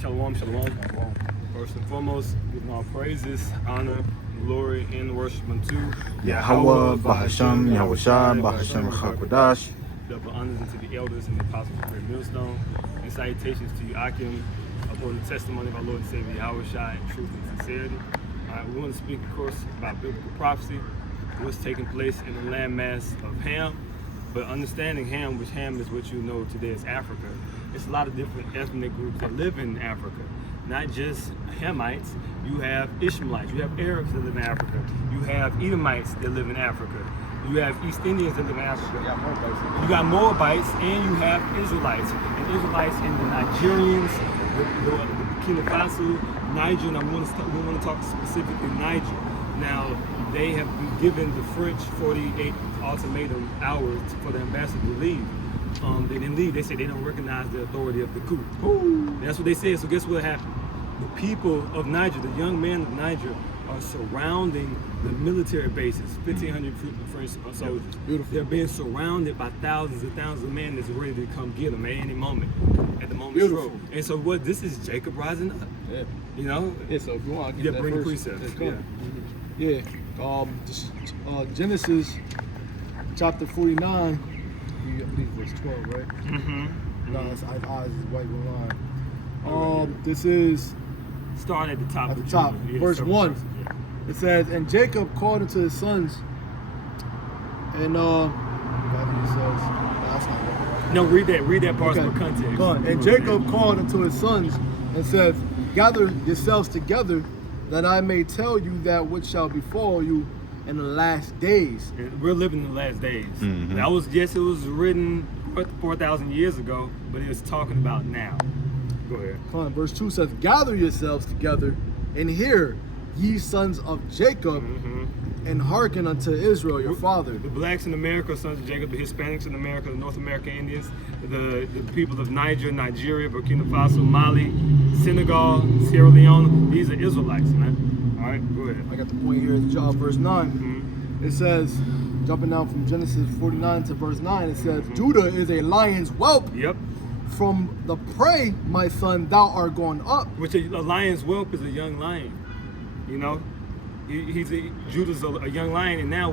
Shalom, shalom. First and foremost, giving all praises, honor, glory, and worship unto Yahweh, Bahasham, Yahushua, Bahasham, Chakodash. Double honors unto the elders and the apostles of the Great Millstone, and salutations to you, Akim, upon the testimony of our Lord and Savior Yahushua in truth and sincerity. We want to speak, of course, about biblical prophecy, what's taking place in the landmass of Ham, but understanding Ham, which Ham is what you know today as Africa. It's a lot of different ethnic groups that live in Africa, not just Hamites. You have Ishmaelites, you have Arabs that live in Africa, you have Edomites that live in Africa, you have East Indians that live in Africa, you got Moabites, and you have Israelites. And Israelites and the Nigerians, the Burkina Faso, Niger, and we want to talk specifically Niger. Now, they have been given the French 48 ultimatum hours for the ambassador to leave. They didn't leave. They said they don't recognize the authority of the coup. That's what they said. So guess what happened? The people of Niger, the young men of Niger, are surrounding the military bases, 1,500 French soldiers. Beautiful. They're being surrounded by thousands of men that's ready to come get them at any moment, at the moment's stroke. And so what? This is Jacob rising up. Yeah. You know? Yeah, so if you want to get that bring first, the precepts. Genesis chapter 49, I believe verse 12, right? Mm-hmm. No, it's eyes is white with line. This is start at the top. At the top, verse 1. Yeah. It says, and Jacob called unto his sons, and he says, that's not right. No, read that part for context. And Jacob called unto his sons and said, gather yourselves together, that I may tell you that which shall befall you in the last days. We're living in the last days. Mm-hmm. That was, yes, it was written 4,000 years ago, but it was talking about now. Go ahead. Verse 2 says, gather yourselves together and hear, ye sons of Jacob, and hearken unto Israel your father. The blacks in America are sons of Jacob, the Hispanics in America, the North American Indians, the people of Niger, Nigeria, Burkina Faso, Mali, Senegal, Sierra Leone. These are Israelites, man. All right, go ahead. I got the point here, verse 9. It says, jumping down from Genesis 49 to verse 9, it says, Judah is a lion's whelp. Yep. From the prey, my son, thou art gone up. Which a lion's whelp is a young lion. You know, Judah's a young lion, and now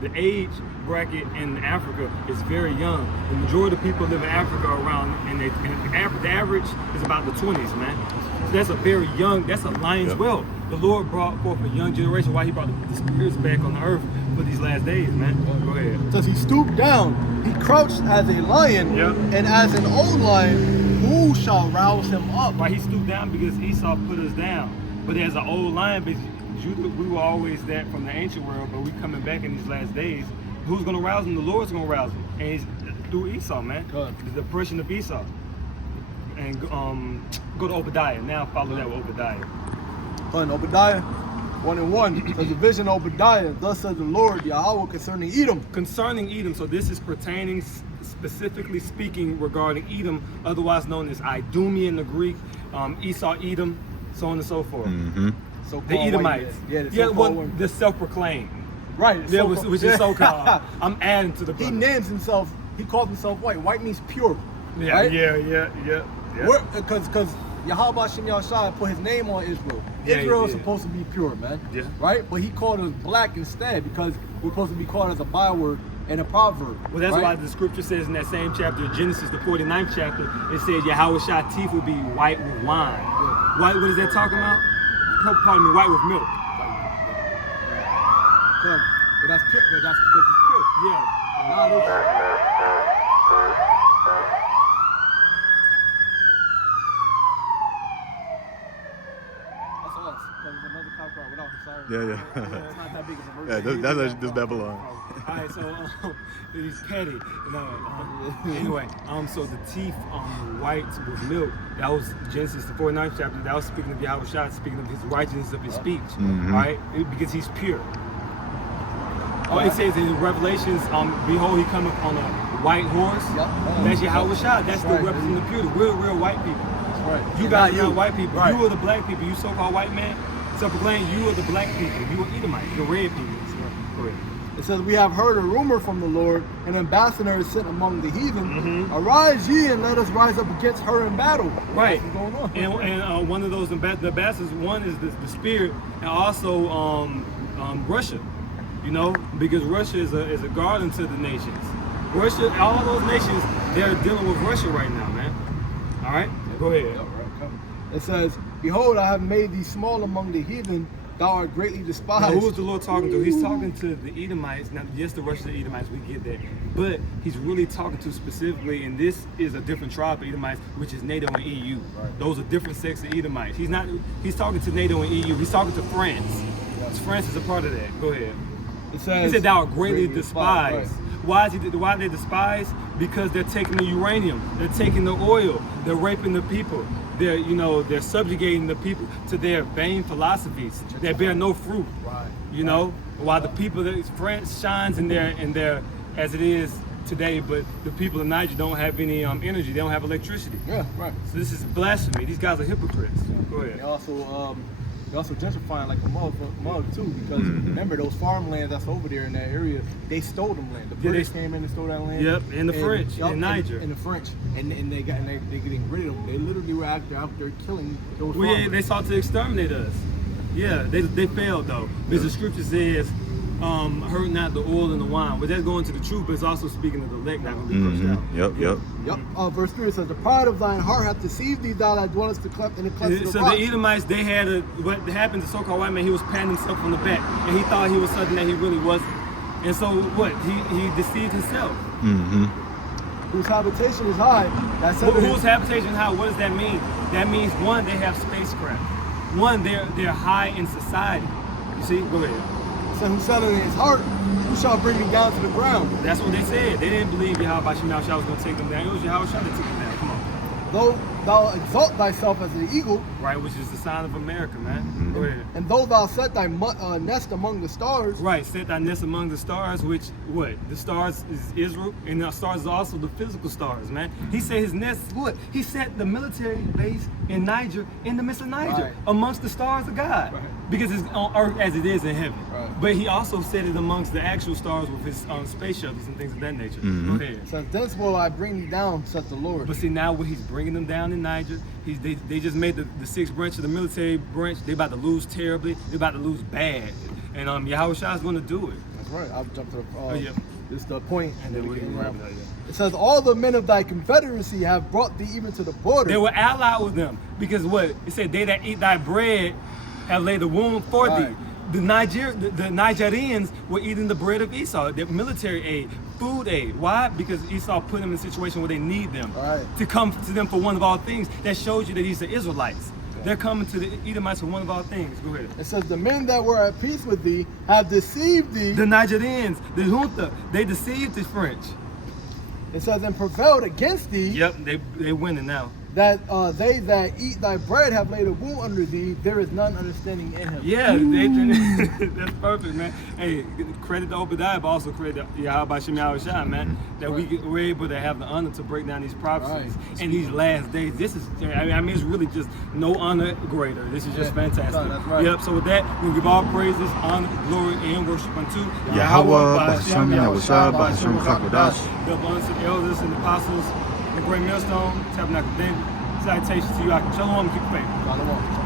the age bracket in Africa is very young. The majority of people live in Africa around, and the average is about the 20s, man. So that's a very young. That's a lion's whelp. The Lord brought forth a young generation. Why He brought the spirits back on the earth for these last days, man. Go ahead. Says he stooped down. He crouched as a lion, and as an old lion, who shall rouse him up? Right, he stooped down because Esau put us down. But as an old lion, Judah, we were always that from the ancient world, but we coming back in these last days. Who's going to rouse him? The Lord's going to rouse him. And he's through Esau, man. It's the oppression of Esau. And go to Obadiah. Now follow that with Obadiah. Obadiah 1:1. There's a vision of Obadiah. Thus says the Lord Yahweh concerning Edom. Concerning Edom, so this is pertaining, specifically speaking, regarding Edom, otherwise known as Idumea in the Greek, Esau, Edom, so on and so forth. So the Edomites. The self-proclaimed. Right. Which is so-called. I'm adding to the brother. He names himself, he calls himself white. White means pure. Yeah, right? Yeah. Because Yahweh Shem Yahushua put his name on Israel. Israel is supposed to be pure, man. Yeah. Right? But he called us black instead because we're supposed to be called as a byword and a proverb. Well, that's why the scripture says in that same chapter, Genesis, the 49th chapter, it says Yahushua teeth will be white with wine. Yeah. White, what is that talking about? Pardon me, white with milk. But that's pure. That's because it's pure. Yeah. Yeah. It's not that big of a verse. That's just Babylon. All right, so he's petty. Anyway, so the teeth white with milk, that was Genesis, the 49th chapter. That was speaking of Yahushua, speaking of his righteousness of his speech, right? Because he's pure. It says in Revelations, behold, he cometh on a white horse. That's Yahushua. That's the representative of purity. We're real white people. That's right. You guys are not white people. Right. You are the black people. You so-called white man. Self-proclaim, you are the black people. You are Edomites. You're red people. Go ahead. It says, we have heard a rumor from the Lord, an ambassador is sent among the heathen. Arise ye and let us rise up against her in battle. Right. What's going on? And one of those ambassadors, one is the spirit, and also Russia. You know, because Russia is a guardian to the nations. Russia, all those nations, they're dealing with Russia right now, man. All right, go ahead. It says, behold, I have made thee small among the heathen, thou art greatly despised. Now, who is the Lord talking to? He's talking to the Edomites. Now, yes, the Russian Edomites, we get that. But he's really talking to specifically, and this is a different tribe of Edomites, which is NATO and EU. Right. Those are different sects of Edomites. He's talking to NATO and EU. He's talking to France. Yes. France is a part of that. Go ahead. It says, he said, thou art greatly despised. Right. Why are they despised? Because they're taking the uranium, they're taking the oil, they're raping the people, they're subjugating the people to their vain philosophies that bear no fruit. Right. You know, while the people that France shines in their as it is today, but the people of Niger don't have any energy, they don't have electricity. Yeah, right. So this is blasphemy. These guys are hypocrites. Go ahead. They're also gentrifying like a mug too, because remember those farmlands that's over there in that area, they stole them land. The British came in and stole that land. Yep, and the French in Niger. And the French, and they're getting rid of them. They literally were out there killing those. Well, yeah, they sought to exterminate us. Yeah, they failed though, because the scripture says, hurt not the oil and the wine. But that's going to the truth, but it's also speaking of the elect not going to be crushed out. Yep. Verse 3 says, the pride of thine heart hath deceived thee, thou that dwellest in the cleft of the rocks. So the Edomites, they had what happened to so-called white man, he was patting himself on the back, and he thought he was something that he really wasn't. And so what? He deceived himself. Whose habitation is high. Whose habitation is high? What does that mean? That means, one, they have spacecraft. One, they're high in society. You see? Go ahead. So who said in his heart, who shall bring me down to the ground? That's what they said. They didn't believe Yahweh Shemashah was going to take them down. It was Yahweh Shah that took them down. Come on. Though thou exalt thyself as an eagle. Right, which is the sign of America, man. Go ahead. And though thou set thy nest among the stars. Right, set thy nest among the stars, which, what? The stars is Israel, and the stars is also the physical stars, man. He said his nest, what? He set the military base in Niger, in the midst of Niger, amongst the stars of God. Right. Because it's on earth as it is in heaven. Right. But he also set it amongst the actual stars with his space shuttles and things of that nature. Go ahead. So thence will I bring thee down, saith the Lord. But see, now when he's bringing them down in Niger, they just made the sixth branch of the military branch. They about to lose terribly. They about to lose bad. And Yahweh Shah is going to do it. That's right. I'll jump to this is the point. And then we can wrap it up. It says, all the men of thy confederacy have brought thee even to the border. They were allied with them. Because what? It said, they that eat thy bread have laid the wound for thee. The Nigerians were eating the bread of Esau, their military aid, food aid. Why? Because Esau put them in a situation where they need them to come to them for one of all things. That shows you that he's the Israelites. They're coming to the Edomites for one of all things. Go ahead. It says, the men that were at peace with thee have deceived thee. The Nigerians, the junta, they deceived the French. It says, and prevailed against thee. Yep, they winning now. That they that eat thy bread have laid a wound under thee, there is none understanding in him. Yeah, that's perfect, man. Hey, credit to Obadiah, but also credit to Yahweh Shah, man, that we're able to have the honor to break down these prophecies in these last days. This is, I mean, it's really just no honor greater. This is just fantastic. That's right. Yep, so with that, we give all praises, honor, glory, and worship unto Yahweh, B'Hashem, Yahweh Shah, B'Hashem Chakodash. The abundance of the elders and the apostles, the great millstone, tabernacle of David. Salutations to you, Akim. Shalom, keep faith. Shalom.